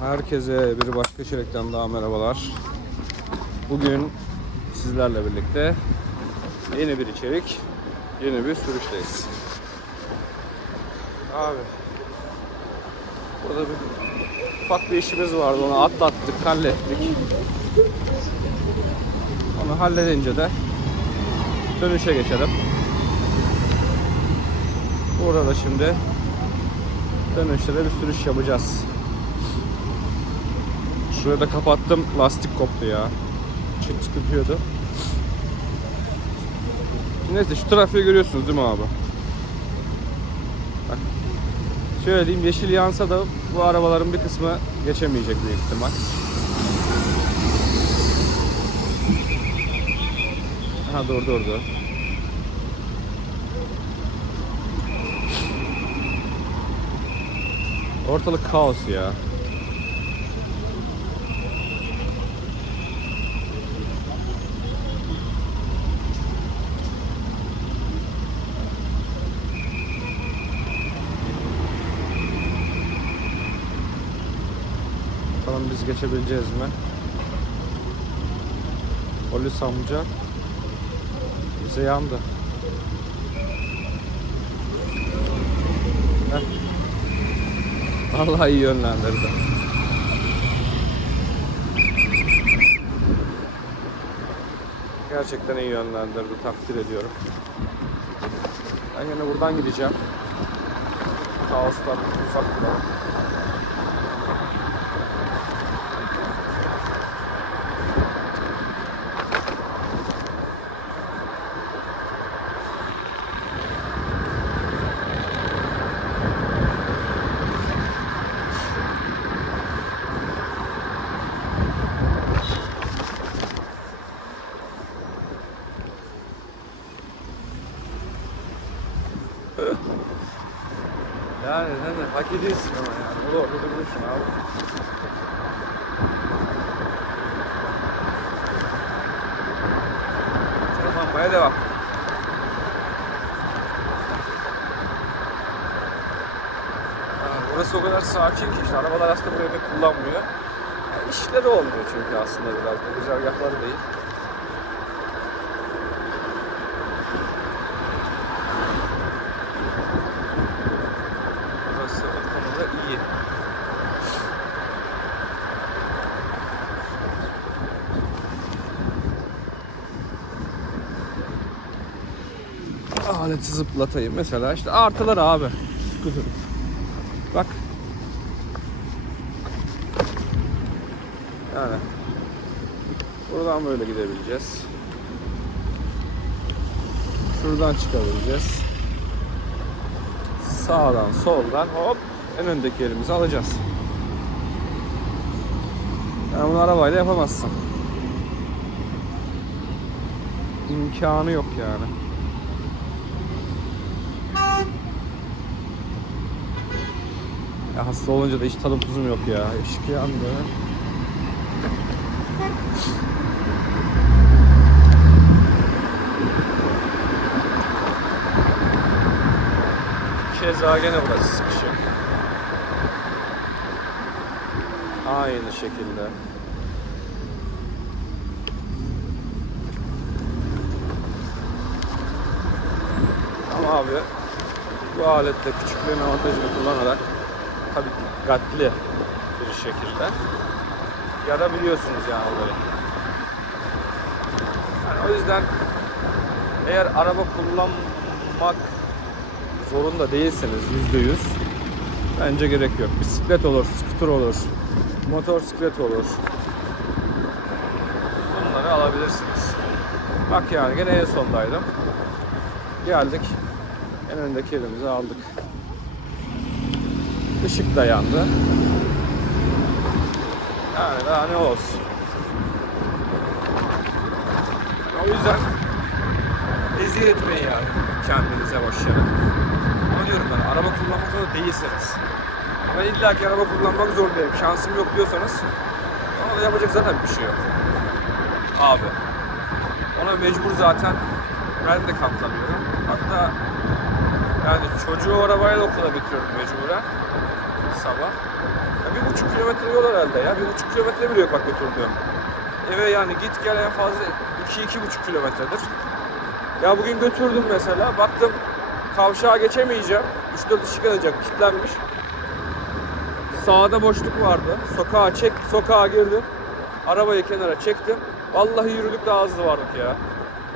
Herkese bir başka içerikten daha merhabalar. Bugün sizlerle birlikte yeni bir içerik, yeni bir sürüşteyiz. Abi, burada bir ufak bir işimiz vardı, onu atlattık, hallettik. Onu halledince de dönüşe geçelim. Burada da şimdi dönüşte de bir sürüş yapacağız. Şurayı da kapattım. Lastik koptu ya. Çıt çıt ötüyordu. Neyse şu trafiği görüyorsunuz değil mi abi? Bak. Şöyle diyeyim yeşil yansa da bu arabaların bir kısmı geçemeyecek büyük ihtimal. Ha dur dur dur. Ortalık kaos ya. Biz geçebileceğiz mi? Polis amca bize yandı. Heh. Vallahi iyi yönlendirdi. Gerçekten iyi yönlendirdi. Takdir ediyorum. Ben yine buradan gideceğim. Kaostan uzak duralım. Yani de hak ediyorsun ama yani. O da orada durursun abi. Tırmanmaya devam. Ha, Burası o kadar sakin ki işte arabalar aslında burayı pek kullanmıyor. Yani işleri olmuyor çünkü aslında biraz da güzergahları değil. Burası o konuda iyi. Aleti zıplatayım mesela işte artılar abi. Bak. Yani. Buradan böyle gidebileceğiz. Şuradan çıkabileceğiz sağdan soldan hop en öndeki yerimizi alacağız. Yani bunu arabayla yapamazsın. İmkanı yok yani. Ya hasta olunca da hiç tadım tuzum yok ya. Işık yandı. Keza gene burası sıkışık. Aynı şekilde. Ama abi bu alette küçüklüğün avantajını kullanarak tabii dikkatli bir şekilde yarabiliyorsunuz yani olayı. Yani o yüzden eğer araba kullanmak zorunda değilseniz yüzde yüz bence gerek yok. Bisiklet olur, skuter olur, motosiklet olur. Bunları alabilirsiniz. Bak yani gene en sondaydım. Geldik. En öndeki elimizi aldık. Işık da yandı. Yani daha ne olsun. O yüzden eziyet etmeyin yani kendinize boş yere. Ama diyorum ben araba kullanmak zorunda değilseniz. Ben illa ki araba kullanmak zorundayım. Şansım yok diyorsanız ona da yapacak zaten bir şey yok. Abi. Ona mecbur zaten ben de katlanıyorum. Hatta yani çocuğu arabayla okula götürüyorum mecburen. Sabah. Ya bir buçuk kilometre yol herhalde ya. Bir buçuk kilometre bile yok bak götürdüğüm. Eve yani git gel en fazla iki iki buçuk kilometredir. Ya bugün götürdüm mesela. Baktım kavşağa geçemeyeceğim. 3-4 ışık yanacak. Kilitlenmiş. Sağda boşluk vardı. Sokağa çek, sokağa girdim. Arabayı kenara çektim. Vallahi yürüdük daha hızlı vardık ya.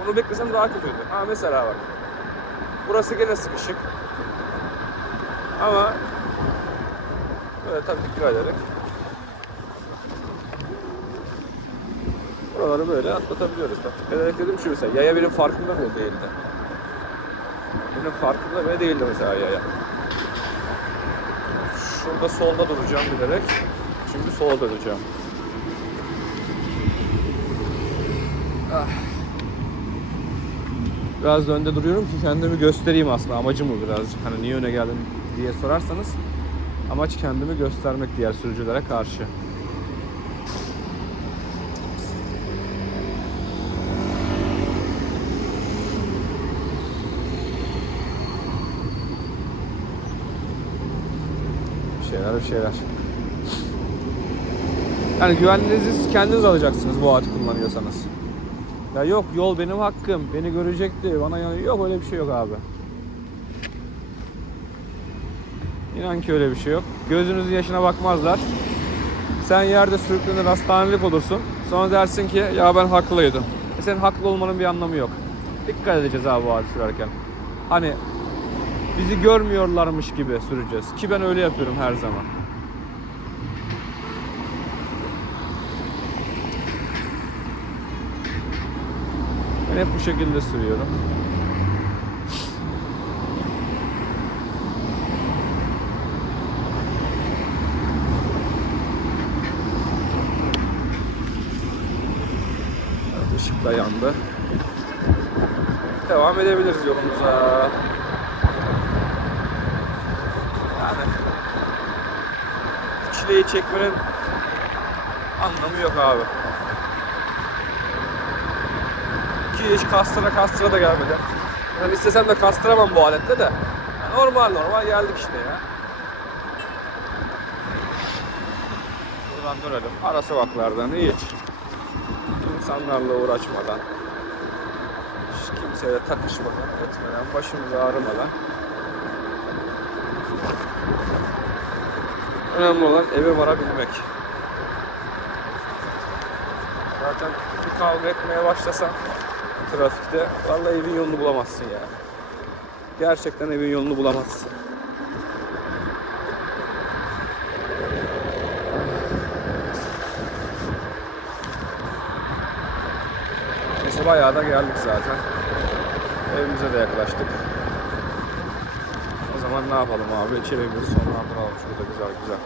Onu beklesem daha kötüydü. Ha mesela bak. Burası gene sıkışık. Ama böyle tabii ederek buraları böyle atlatabiliyoruz. Dikkat ederek dedim şu mesela. Yaya benim farkında mı değildi? Benim farkında bile değildi mesela yaya. Şurada solda duracağım bilerek. Şimdi sola döneceğim. Ah. Biraz önde duruyorum ki kendimi göstereyim aslında. Amacım bu birazcık. Hani niye öne geldim diye sorarsanız amaç kendimi göstermek diğer sürücülere karşı. Bir şeyler bir şeyler. Yani güvenliğinizi siz kendiniz alacaksınız bu atı kullanıyorsanız. Ya yok yol benim hakkım. Beni görecekti. Bana yani yok öyle bir şey yok abi. İnan ki öyle bir şey yok. Gözünüzün yaşına bakmazlar. Sen yerde sürüklenir hastanelik olursun. Sonra dersin ki ya ben haklıydım. E senin haklı olmanın bir anlamı yok. Dikkat edeceğiz abi bu sürerken. Hani bizi görmüyorlarmış gibi süreceğiz. Ki ben öyle yapıyorum her zaman. Ben hep bu şekilde sürüyorum. Evet, ışık da. Devam edebiliriz yolumuza. Yani çileyi çekmenin anlamı yok abi. Ki hiç kastıra kastıra da gelmedi. Ben istesem de kastıramam bu alette de. Normal normal geldik işte ya. Buradan dönelim. Ara sokaklardan hiç. İnsanlarla uğraşmadan. Hiç kimseyle takışmadan, etmeden, başımızı ağrımadan. Önemli olan eve varabilmek. Zaten bir kavga etmeye başlasan trafikte vallahi evin yolunu bulamazsın ya. Gerçekten evin yolunu bulamazsın. Neyse bayağı da geldik zaten. Evimize de yaklaştık. O zaman ne yapalım abi? İçeriğimizi sonlandıralım şurada güzel güzel.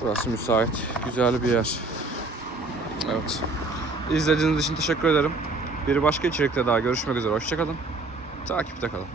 Burası müsait. Güzel bir yer. Evet. İzlediğiniz için teşekkür ederim. Bir başka içerikte daha görüşmek üzere. Hoşçakalın. Takipte kalın.